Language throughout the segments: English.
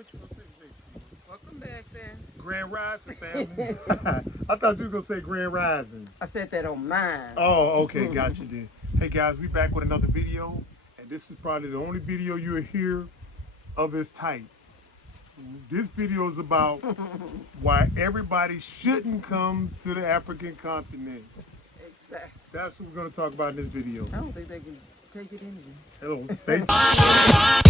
What you gonna say, Jason? Welcome back, fam. Grand Rising, family. I thought you were gonna say Grand Rising. I said that on mine. Oh, okay, got you then. Hey guys, we back with another video, and this is probably the only video you'll hear of its type. This video is about why everybody shouldn't come to the African continent. Exactly. That's what we're gonna talk about in this video. I don't think they can take it in here. Hello, stay tuned.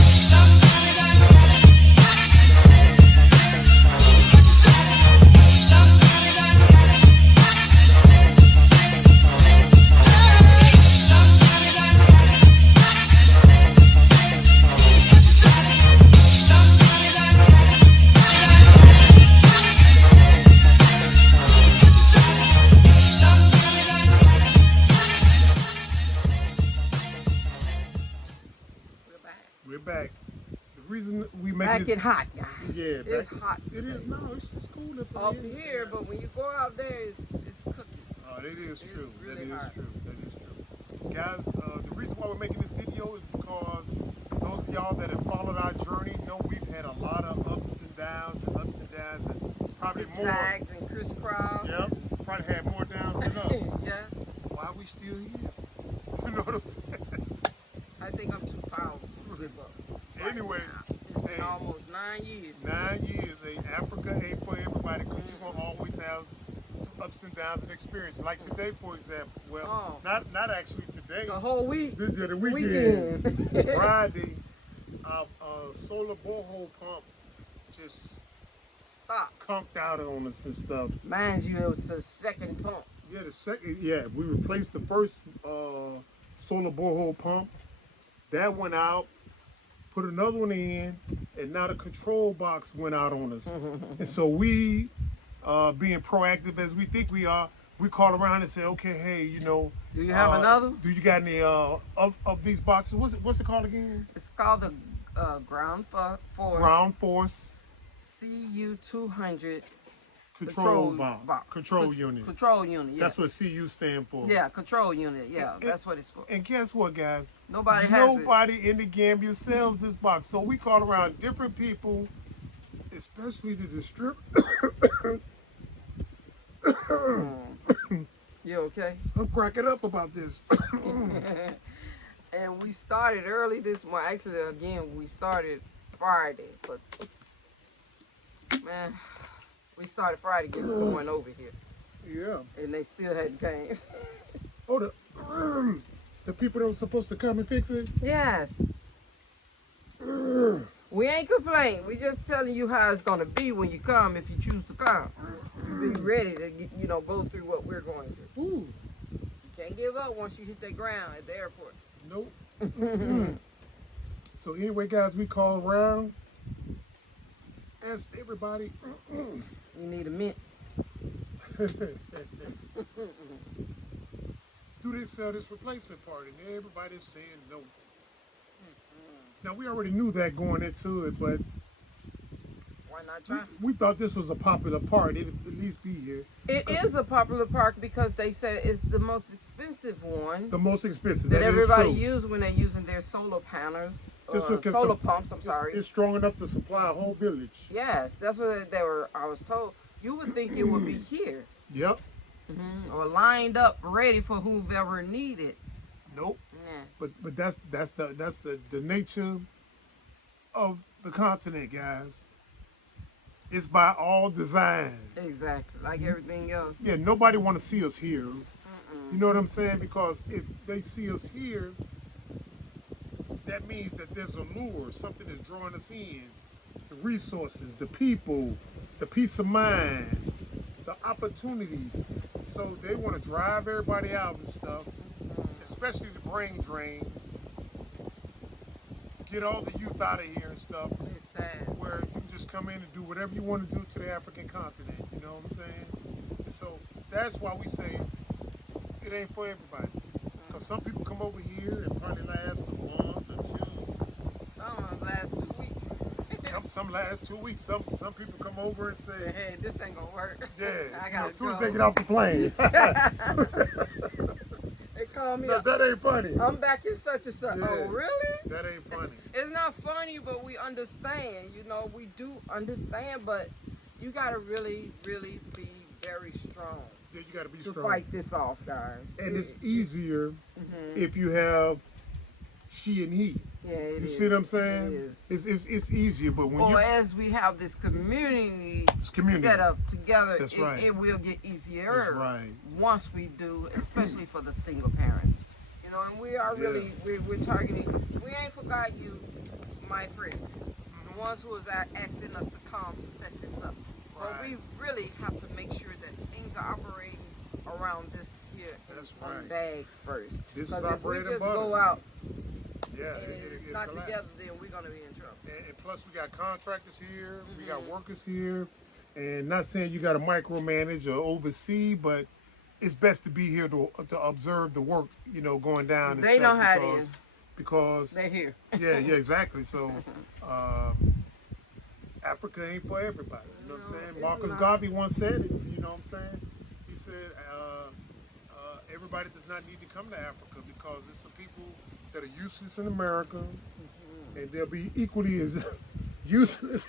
We're back. The reason we make Back this, it hot, guys. yeah, It's back, hot. It is it's cool Up here, but when you go out there, it's cooking. Oh, that is It's true. really That is hot. true. That is true. Guys, the reason why we're making this video is because those of y'all that have followed our journey know we've had a lot of ups and downs and probably more. Zigzags and crisscross. Yep, probably had more downs than up. Yes. Why are we still here? You know what I'm saying? I think I'm too powerful to give up. Anyway, It's been hey. almost 9 years. 9 years, Africa ain't for everybody because you're gonna always have some ups and downs and experiences. Like today, for example. Well, not actually today. The whole week. The weekend. Friday, our solar borehole pump just Stop. conked out on us and stuff. Mind you, it was the second pump. Yeah, we replaced the first solar borehole pump. That went out. Put another one in, and now the control box went out on us. And so we, being proactive as we think we are, we call around and say, okay, hey, you know. Do you have another? Do you got any of these boxes? What's it called again? It's called the Ground Force Ground Force CU200 Control Box. Control Unit. Control Unit, yeah. That's what CU stand for. Yeah, Control Unit, yeah, that's what it's for. And guess what, guys? Nobody has it. Nobody in the Gambia sells this box. So we call around different people, especially the distributor. You okay? I'm cracking up about this. And we started early this month. Actually, again, we started Friday, but man, we started Friday getting someone over here, Yeah. and they still hadn't came. Oh, the people that were supposed to come and fix it? Yes. We ain't complaining. We just telling you how it's gonna be when you come if you choose to come. You be ready to get, go through what we're going through. Ooh. You can't give up once you hit that ground at the airport. Nope. So anyway, guys, we call around. Ask everybody. You need a mint. Do they sell this replacement part? And everybody's saying no. Now, we already knew that going into it, but Why not try? we thought this was a popular part. It'd at least be here. It is a popular park because they said it's the most expensive one The most expensive. that That is everybody true. uses when they're using their solar panels. Just look at Solar some- pumps, I'm sorry. It's strong enough to supply a whole village. Yes, that's what they were. I was told. You would think it would be here, Yep. or lined up, ready for whoever needed. Nope. Yeah. But that's the nature of the continent, guys. It's by all design. Exactly, like everything else. Yeah, nobody want to see us here. You know what I'm saying? Because if they see us here, that means that there's a lure, something is drawing us in. The resources, the people, the peace of mind, the opportunities. So they want to drive everybody out and stuff, especially the brain drain. Get all the youth out of here and stuff, It's sad. where you can just come in and do whatever you want to do to the African continent. You know what I'm saying? And so that's why we say it ain't for everybody. Because some people come over here and probably last a month or two. Some of them last 2 weeks. Some last 2 weeks. Some people come over and say, Hey, this ain't gonna work. yeah, I you know, gotta as soon as go. they get off the plane. They call me No, up. that ain't funny. I'm back in such and such. Yeah. Oh, really? That ain't funny. It's not funny, but we understand. You know, we do understand, but you got to really, really be very strong Yeah, you got to be to strong. fight this off, guys. And it's easier if you have she and he. Yeah, it You is. see what I'm saying? It is. It's easier, but when Or as we have this community, community. set up together, That's right. it will get easier. That's right. Once we do, especially for the single parents. You know, and we are really, we're targeting, we ain't forgot you, my friends. The ones who is asking us to come to set this up. But Right. we really have to make sure that things are operating around this here That's on right. bag first. This is Because if we operating just butter. go out Yeah, and it's not together, then we're going to be in trouble. And plus, we got contractors here, we got workers here, and not saying you got to micromanage or oversee, but it's best to be here to observe the work, you know, going down. And They stuff know how it is. Because They're here. yeah, exactly. So Africa ain't for everybody. You know what I'm saying? it's Marcus not. Garvey once said it. You know what I'm saying? He said everybody does not need to come to Africa because there's some people that are useless in America, and they'll be equally as useless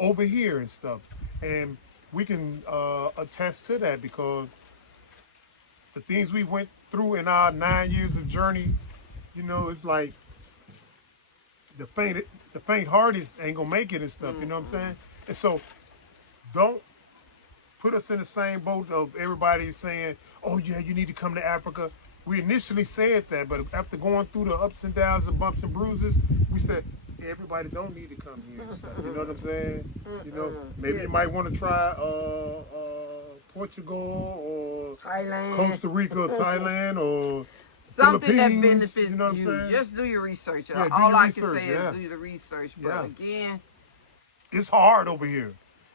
over here and stuff. And we can attest to that because the things we went through in our 9 years of journey, you know, it's like the faint-hearted ain't gonna make it and stuff. You know what I'm saying? And so, don't put us in the same boat of everybody saying, "Oh yeah, you need to come to Africa." We initially said that, but after going through the ups and downs and bumps and bruises, we said everybody don't need to come here and stuff. You know what I'm saying? You know, maybe you might want to try Portugal or Thailand. Costa Rica, or Thailand, or Something that Philippines, benefits you know what I'm you. saying? Just do your research. Yeah, do All your I research, can say yeah. is do the research. But Yeah. again, It's hard over here.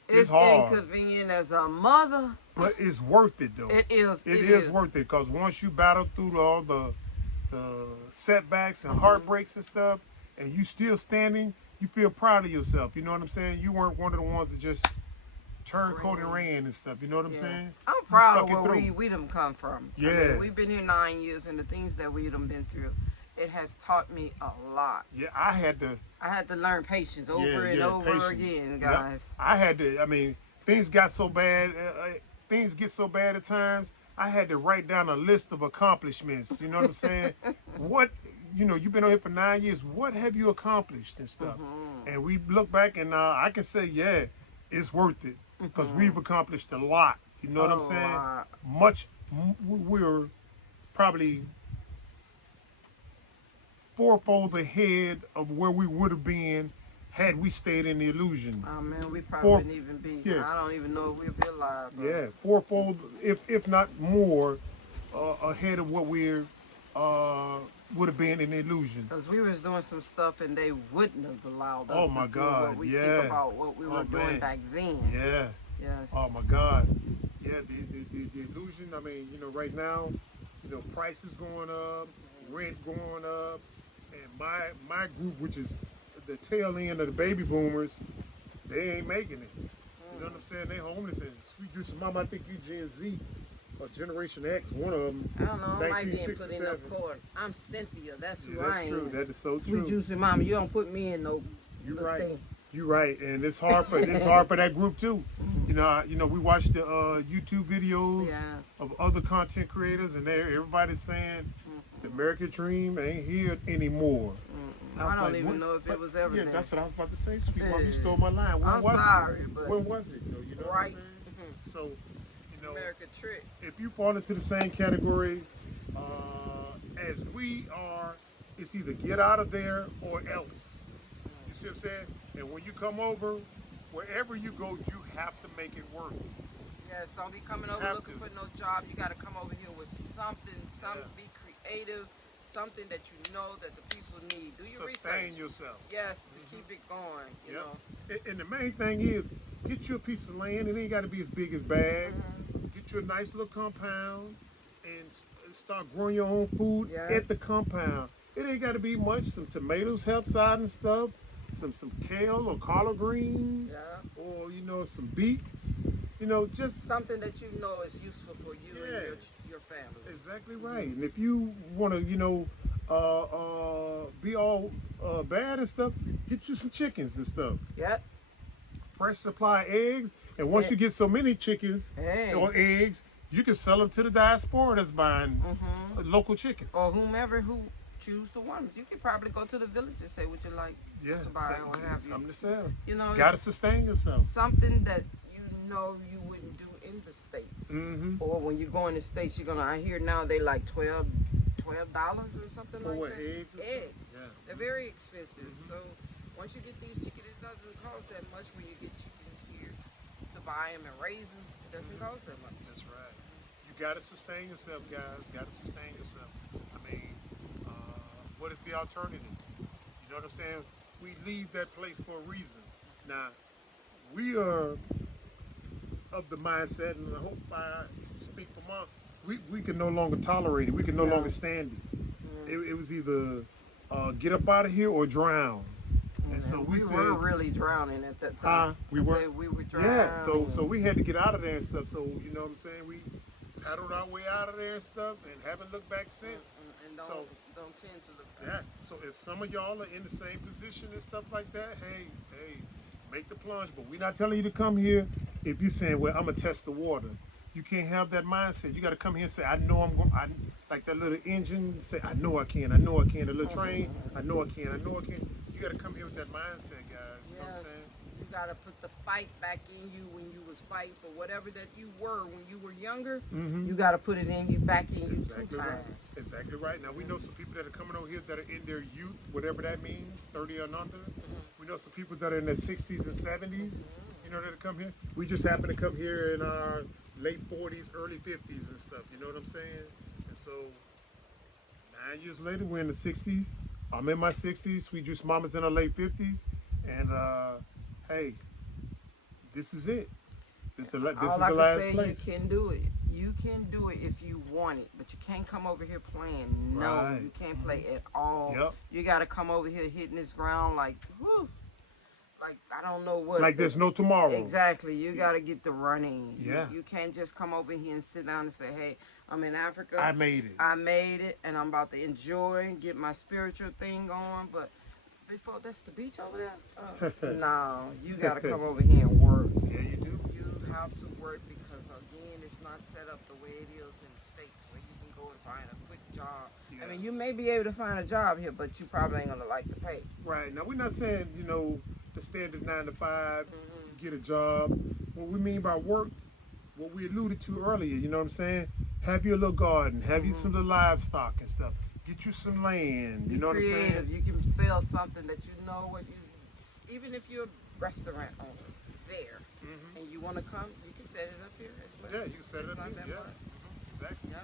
it's hard, inconvenient as a mother. but it's worth it though. It is. It is worth it because once you battle through all the setbacks and heartbreaks and stuff, and you still standing, you feel proud of yourself. You know what I'm saying? You weren't one of the ones that just turncoat and ran and stuff. You know what I'm saying? I'm You proud stuck of it where through. we done come from. I Yeah. mean, we've been here 9 years, and the things that we done been through, it has taught me a lot. Yeah, I had to. I had to learn patience over and yeah, over patience. again, Yep. guys. I had to. I mean, things got so bad. Things get so bad at times. I had to write down a list of accomplishments. You know what I'm saying? What, you know, you've been on here for 9 years. What have you accomplished and stuff? And we look back, and I can say, yeah, it's worth it because we've accomplished a lot. You know what I'm saying? lot. We're probably fourfold ahead of where we would have been had we stayed in the illusion. Oh man, we probably wouldn't even be. Yeah. I don't even know if we'd be alive. Bro. Yeah, fourfold, if not more, ahead of what we're would have been in the illusion. Because we was doing some stuff and they wouldn't have allowed us Oh, to my do God, what we yeah. think about what we were Oh, doing man. back then. Yeah. Yes. Oh my God. Yeah, the illusion. I mean, you know, right now, you know, prices going up, rent going up, and my group, which is the tail end of the baby boomers, they ain't making it. You know what I'm saying? They homeless and sweet juice. Mom, I think you Gen Z or Generation X, one of them. I don't know. I might be put in the 1967. court. I'm Cynthia. That's who Yeah, I that's am. true. That is so Sweet true. juicy mama. You don't put me in no. You no right. thing. You right, and it's hard for that group too. You know, we watched the YouTube videos Yes. of other content creators, and everybody's saying the American dream ain't here anymore. And I was don't like, even what- know if it but- was ever Yeah, there. that's what I was about to say. Sweet mom, you Yeah. stole my line. When I'm was sorry, it? but- When was it? Though, you know Right. what I'm saying? So, you know, America trick. if you fall into the same category as we are, it's either get out of there or else. You see what I'm saying? And when you come over, wherever you go, you have to make it work. Yes, don't be coming over have looking to. for no job. You got to come over here with something, be creative, something that you know that the people need. Do your Sustain research. yourself. Yes, to keep it going, you Yep. know. And the main thing is, get you a piece of land. It ain't got to be as big as bag. Get you a nice little compound and start growing your own food Yes. at the compound. It ain't got to be much. Some tomatoes helps out and stuff. some kale or collard greens, Yeah. or some beets. Just Something that you know is useful for you and yeah, your family. exactly right. And if you want to, be all bad and stuff, get you some chickens and stuff. Yep. Fresh supply eggs, and once Hey. you get so many chickens Hey. or eggs, you can sell them to the diaspora that's buying Mm-hmm. local chickens. Or whomever who choose the ones. You could probably go to the village and say what you like Yeah, to buy or what have you. something to sell. Got to It's sustain yourself. something that you wouldn't do in the States. Mm-hmm. Or when you go in the States, I hear now they like $12 or something For like what, that. eggs or Eggs. something? Yeah. They're very expensive. So once you get these chickens, it doesn't cost that much when you get chickens here to buy them and raise them. It doesn't cost that much. That's right. You got to sustain yourself, guys. Got to sustain yourself. I mean, what is the alternative? You know what I'm saying? We leave that place for a reason. Now, we are of the mindset, and I hope I speak for Mom, we can no longer tolerate it. We can no longer stand it. It was either get up out of here or drown. And so we said, were really drowning at that time. we were. We were drowning. Yeah, so we had to get out of there and stuff. So you know what I'm saying? We paddled our way out of there and stuff, and haven't looked back since. And So don't tend to look yeah. So if some of y'all are in the same position and stuff like that, hey, make the plunge. But we're not telling you to come here if you're saying, well, I'm gonna test the water. You can't have that mindset. You got to come here and say, I know I'm going. Like that little engine. Say, I know I can. I know I can. The little train. I know I can. I know I can. You got to come here with that mindset, guys. You know what I'm saying? You gotta put the fight back in you when you was fighting for whatever that you were when you were younger. You gotta put it in you back in you Exactly two right. times. Exactly right. Now we know some people that are coming over here that are in their youth, whatever that means, 30 and under. We know some people that are in their 60s and 70s. You know, that have come here. We just happen to come here in our late 40s, early 50s and stuff. You know what I'm saying? And so 9 years later, we're in the 60s. I'm in my 60s. Sweet Juice Mama's in her late 50s. And hey, this is it. This is the last say, place. you can do it. You can do it if you want it, but you can't come over here playing. No, Right. you can't play at all. Yep. You gotta come over here hitting this ground like, whew, like I don't know what. Like there's no tomorrow. Exactly. You gotta get the running. Yeah. You can't just come over here and sit down and say, hey, I'm in Africa. I made it. I made it, and I'm about to enjoy and get my spiritual thing on. But before that's the beach over there. No, you gotta come over here and work. Yeah, you do. You have to work because again, it's not set up the way it is in the States where you can go and find a quick job. Yeah. I mean, you may be able to find a job here, but you probably ain't gonna like the pay. Right. Now, we're not saying, the standard 9 to 5, get a job. What we mean by work, what we alluded to earlier, you know what I'm saying? Have your little garden, have you some little livestock and stuff. Get you some land, you know what I'm Creative. saying? You can sell something that you know what you. Even if you're a restaurant owner there and you want to come, you can set it up here as well. Yeah, you can set it It's up not here. that Yeah, much. exactly. Yeah.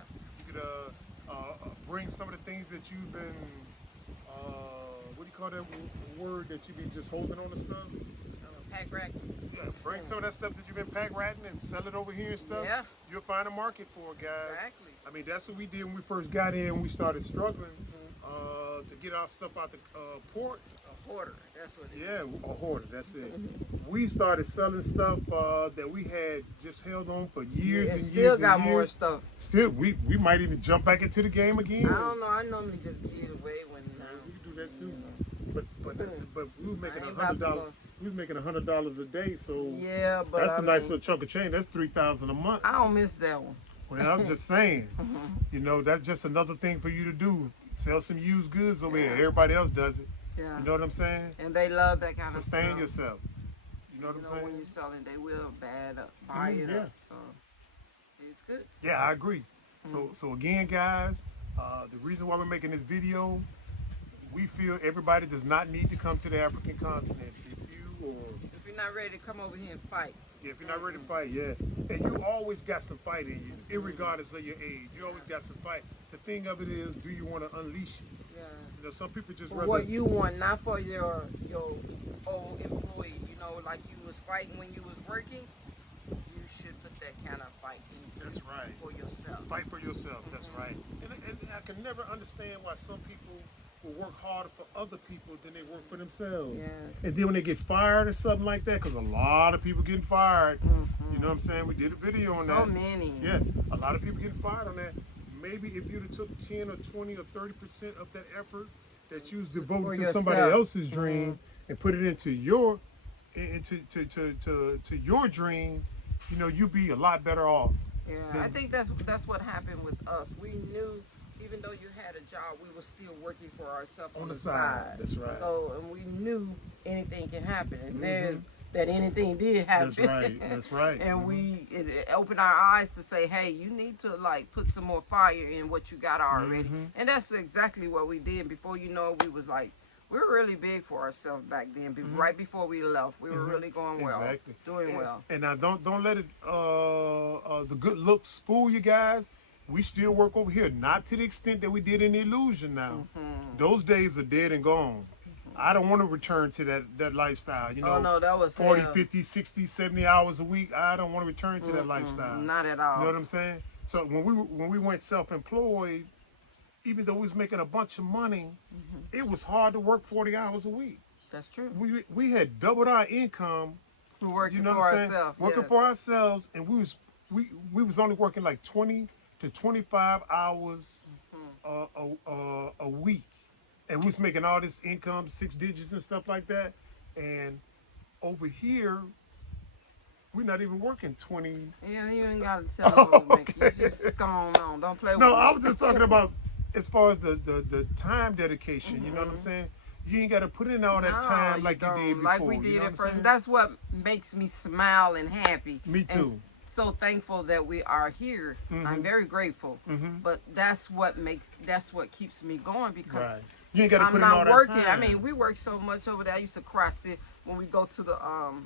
You could bring some of the things that you've been, what do you call that word that you've been just holding on to stuff? Pack rack. Yeah, bring some of that stuff that you've been pack ratting and sell it over here and stuff. Yeah. You'll find a market for it, guys. Exactly. I mean, that's what we did when we first got in. We started struggling to get our stuff out the port. A hoarder. That's what it is. Yeah, a hoarder. That's it. We started selling stuff that we had just held on for years Yeah, and still years got and more years. stuff. Still, we might even jump back into the game again. I don't know. I normally just give it away when. We can do that too. But we were making I ain't about to $100. go. We was making $100 a day, so Yeah, but that's I a nice mean, little chunk of change. That's $3,000 a month. I don't miss that one. Well, I'm just saying, that's just another thing for you to do. Sell some used goods over here. Everybody else does it. Yeah. You know what I'm saying? And they love that kind Sustain of stuff. yourself. You know what I'm saying? When you're selling, they will buy it yeah. up. So it's good. Yeah, I agree. So again, guys, the reason why we're making this video, we feel everybody does not need to come to the African continent. If you're not ready to come over here and fight. Yeah, if you're not ready to fight, yeah. And you always got some fight in you, irregardless of your age. You always got some fight. The thing of it is, do you want to unleash it? Yes. Some people just For rather... what you want, not for your old employee. Like you was fighting when you was working. You should put that kind of fight in. That's right. For yourself. Fight for yourself. That's right. And I can never understand why some people will work harder for other people than they work for themselves. Yes. And then when they get fired or something like that, because a lot of people getting fired, you know what I'm saying? We did a video on that. So many. Yeah, a lot of people getting fired on that. Maybe if you'd have took 10 or 20 or 30% of that effort that you was devoting For to somebody yourself. else's dream and put it into your to your dream, you know, you'd be a lot better off. Yeah, I think that's what happened with us. We knew, even though you had a job, we were still working for ourselves on the side. That's right. So, and we knew anything can happen. And there's that anything did happen. That's right. That's right. And it opened our eyes to say, hey, you need to like put some more fire in what you got already. And that's exactly what we did. Before you know it, we was like, we were really big for ourselves back then. Right before we left, we were really going well, doing well. And now don't let it the good looks fool you guys. We still work over here, not to the extent that we did in the Illusion now. Those days are dead and gone. I don't want to return to that lifestyle, you know. Oh, no, that was 40, hell. 50, 60, 70 hours a week. I don't want to return to that lifestyle. Not at all. You know what I'm saying? So when we went self-employed, even though we was making a bunch of money, it was hard to work 40 hours a week. That's true. We had doubled our income. We were working You know for what I'm saying? ourselves. Working for ourselves, and we was only working like 20 to 25 hours a week, and we was making all this income, 6 digits and stuff like that. And over here, we're not even working 20. Yeah, you ain't got to tell them what to make. You just go on. Don't play with No, me. I was just talking about as far as the time dedication. You know what I'm saying? You ain't got to put in all that time like you did before. Like we did at first. That's what makes me smile and happy. Me too. And so thankful that we are here. I'm very grateful. But that's what keeps me going, because Right. You ain't got to I'm put in all not that working. time. I mean, we work so much over there. I used to cry sit when we go to the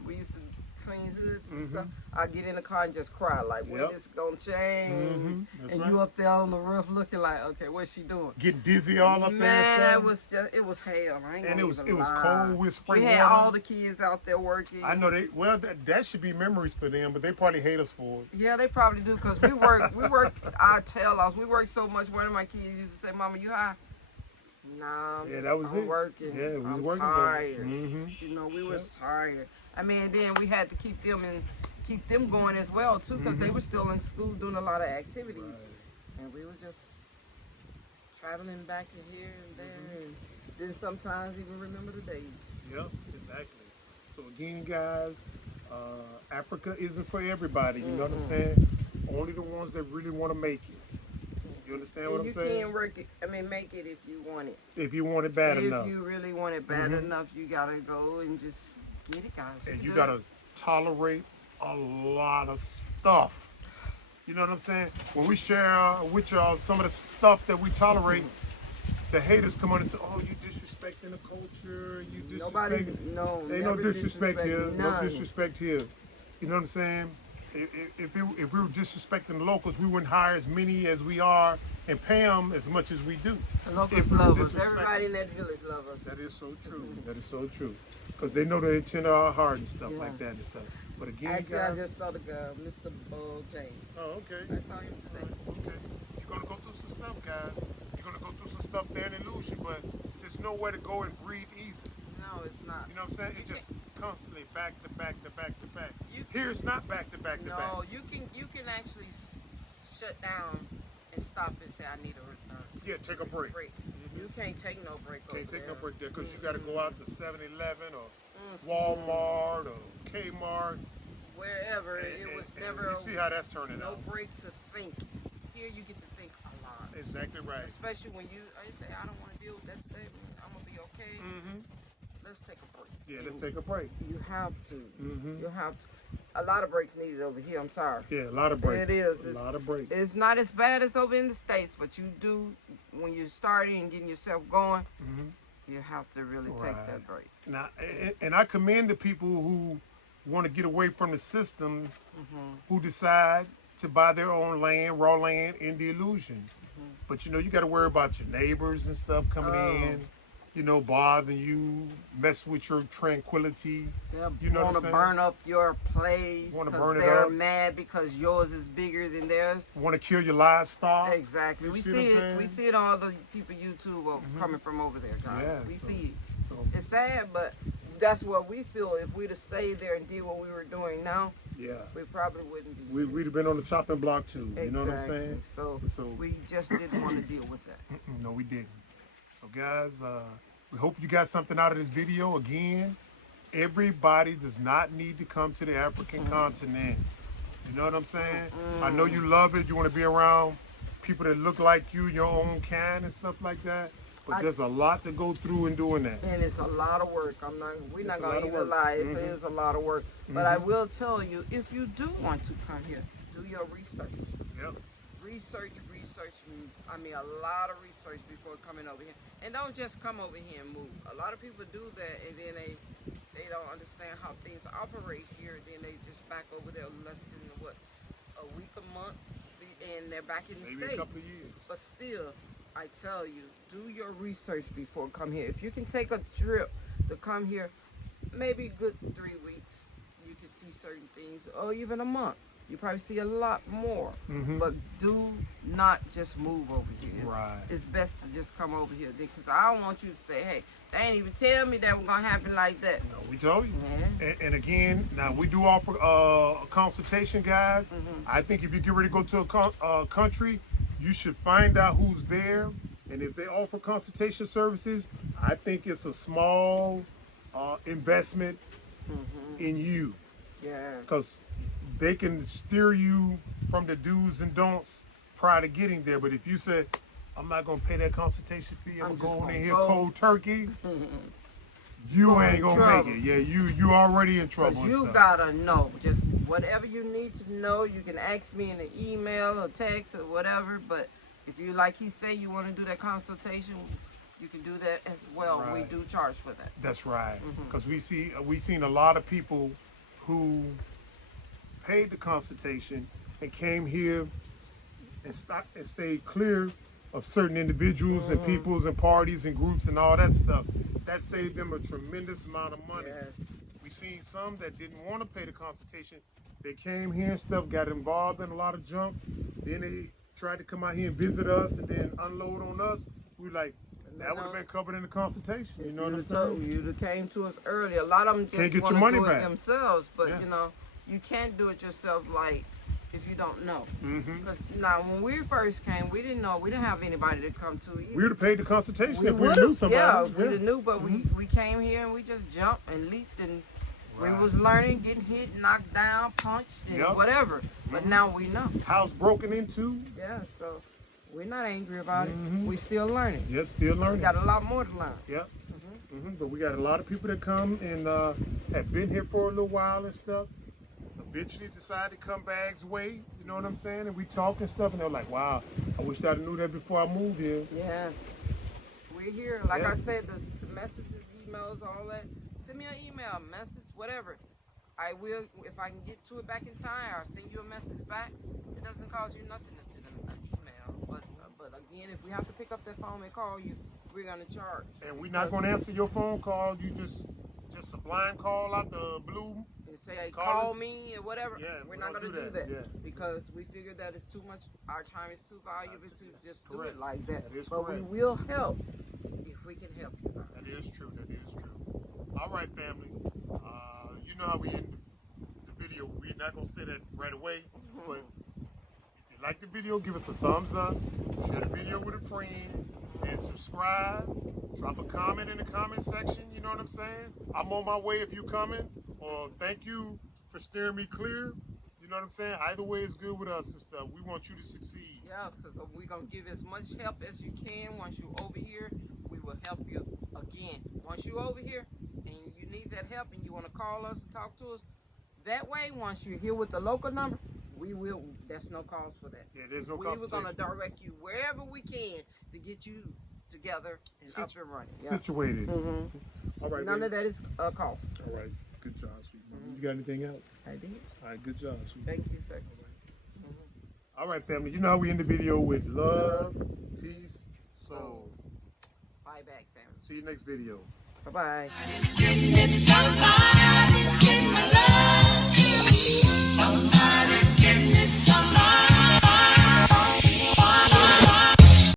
we used to clean hoods and stuff. I get in the car and just cry like, when this gonna change? That's And right. you up there on the roof looking like, okay, what's she doing? Get dizzy all up there. Man, and stuff. it was hell. I ain't And gonna it was even cold. lie. We spray We had water. all the kids out there working. I know that should be memories for them, but they probably hate us for it. Yeah, they probably do, because we work our tail off. We work so much. One of my kids used to say, "Mama, you high?" No, Yeah, that was I'm it. working. Yeah, we was I'm working. tired. You know, we was tired. I mean, then we had to keep them going as well too, because they were still in school doing a lot of activities, and we was just traveling back and here and there, and then sometimes even remember the days. Yep, exactly. So again, guys, Africa isn't for everybody. You know what I'm saying? Only the ones that really want to make it. You understand what I'm saying? You can work it. I mean, make it if you want it. If you want it bad If enough. you really want it bad enough, you gotta go and just get it, guys. And you good. gotta tolerate a lot of stuff. You know what I'm saying? When we share with y'all some of the stuff that we tolerate, the haters come on and say, "Oh, you disrespecting the culture. You disrespecting." Nobody, no, Ain't no never disrespect here. No none. disrespect here. You know what I'm saying? If we were disrespecting the locals, we wouldn't hire as many as we are and pay them as much as we do. The locals If we were love us. disrespecting- Everybody in that village love us. That is so true. That is so true. Because they know the intent of our heart and stuff Yeah. like that and stuff. But again, Actually, I guys. just saw the guy, Mr. Bull James. Oh, okay. I saw him today. Okay. You're gonna go through some stuff, guys. You're gonna go through some stuff there in Illusion, but there's nowhere to go and breathe easy. No, it's not. You know what I'm saying? It's just constantly back to back to back to back. You- Here it's not back to back to back. No, you can actually shut down and stop and say, I need a Yeah, take a break. You can't take no break. Can't over take there. no break there because you got to go out to 7-Eleven or Walmart or Kmart. Wherever. It was never You see how that's turning no out. break to think. Here you get to think a lot. Exactly right. Especially when you say, I don't want to deal with that today. I'm going to be okay. Let's take a break. Yeah, let's take a break. You have to. You have to. A lot of breaks needed over here. I'm sorry. Yeah, a lot of breaks. It is. A lot of breaks. It's not as bad as over in the States, but you do, when you're starting and getting yourself going, you have to really take that break. Now, and I commend the people who want to get away from the system, who decide to buy their own land, raw land in the Illusion. But you know, you got to worry about your neighbors and stuff coming in. bothering you, mess with your tranquility. They You know what want I'm to saying? burn up your place Wanna because burn it they're up. mad because yours is bigger than theirs. Want to kill your livestock. Exactly. You We see what I'm see it. saying? We see it on other people YouTube coming from over there, guys. Yeah, We so- see it. So, It's sad, but that's what we feel. If we'd have stayed there and did what we were doing now, yeah. we probably wouldn't be. We'd have been on the chopping block too. You know what I'm Exactly. saying? So we just didn't want to deal with that. No, we didn't. So, guys, we hope you got something out of this video. Again, everybody does not need to come to the African continent. You know what I'm saying? I know you love it. You want to be around people that look like you, your own kind and stuff like that. But there's a lot to go through in doing that. And it's a lot of work. We're not a gonna lot of even work. lie. It is a lot of work. But I will tell you, if you do want to come here, do your research. Yep. Research. I mean, a lot of research before coming over here. And don't just come over here and move. A lot of people do that, and then they don't understand how things operate here. Then they just back over there less than a week, a month, and they're back in the Maybe States. a couple of years. But still, I tell you, do your research before come here. If you can take a trip to come here, maybe a good 3 weeks, you can see certain things, or even a month. You probably see a lot more. But do not just move over here. Right. It's best to just come over here because I don't want you to say, hey, they ain't even tell me that was going to happen like that. No, we told you. Yeah. And again, now we do offer a consultation, guys. I think if you get ready to go to a country, you should find out who's there. And if they offer consultation services, I think it's a small investment in you. Yeah. Because they can steer you from the do's and don'ts prior to getting there. But if you say, I'm not going to pay that consultation fee, I'm going in here cold turkey, you ain't going to make it. Yeah, you already in trouble. Because you got to know. Just whatever you need to know, you can ask me in an email or text or whatever. But if you, like he said, you want to do that consultation, you can do that as well. Right. We do charge for that. That's right. Because we seen a lot of people who paid the consultation and came here and stayed clear of certain individuals and peoples and parties and groups and all that stuff. That saved them a tremendous amount of money. Yes. We seen some that didn't want to pay the consultation. They came here and stuff, got involved in a lot of junk. Then they tried to come out here and visit us and then unload on us. We like, that would have been covered in the consultation. You know what I'm saying? You'd have came to us early. A lot of them Can't just get want your to money do back. it themselves, but Yeah. you can't do it yourself. Like if you don't know. Mm-hmm. Because now when we first came, we didn't know. We didn't have anybody to come to either. We would have paid the consultation if we would've- knew somebody. Yeah, if we'd have knew, but we came here and we just jumped and leaped and we was learning, getting hit, knocked down, punched, and whatever. But now we know. House broken into. Yeah, so we're not angry about it. We still learning. Yep, still We learning. got a lot more to learn. Yep. But we got a lot of people that come and have been here for a little while and stuff. Eventually decide to come Bags way, you know what I'm saying? And we talk and stuff, and they're like, wow, I wish I knew that before I moved here. Yeah. We're here. Like Yeah. I said, the messages, emails, all that. Send me an email, message, whatever. I will, if I can get to it back in time, I'll send you a message back. It doesn't cost you nothing to send an email. But again, if we have to pick up that phone and call you, we're going to charge. And we're not going to answer your phone call. You just a blind call out the blue. And say, hey, Call call us. me or whatever. Yeah, we're we not don't going to do that. Yeah. Because we figure that it's too much, our time is too valuable to just do correct. it like that. That is but correct. we will help if we can help you. That is true. That is true. All right, family. You know how we end the video. We're not going to say that right away. But if you like the video, give us a thumbs up. Share the video with a friend. And subscribe. Drop a comment in the comment section. You know what I'm saying? I'm on my way if you coming. Or thank you for steering me clear. You know what I'm saying? Either way is good with us and stuff. We want you to succeed. Yeah, so we're going to give as much help as you can. Once you're over here, we will help you again. Once you're over here and you need that help and you want to call us and talk to us, that way, once you're here with the local number, we will, there's no cost for that. Yeah, there's no We're consultation. going to direct you wherever we can to get you together and up and running. Yeah. Situated. All right, None baby. of that is a cost. All right. Good job, sweet mama. You got anything else? I did. All right, good job, sweet. Thank you, sir. All right, family. You know how we end the video with love, peace, soul. Bye. right back, family. See you next video. Bye-bye. It's getting it so far.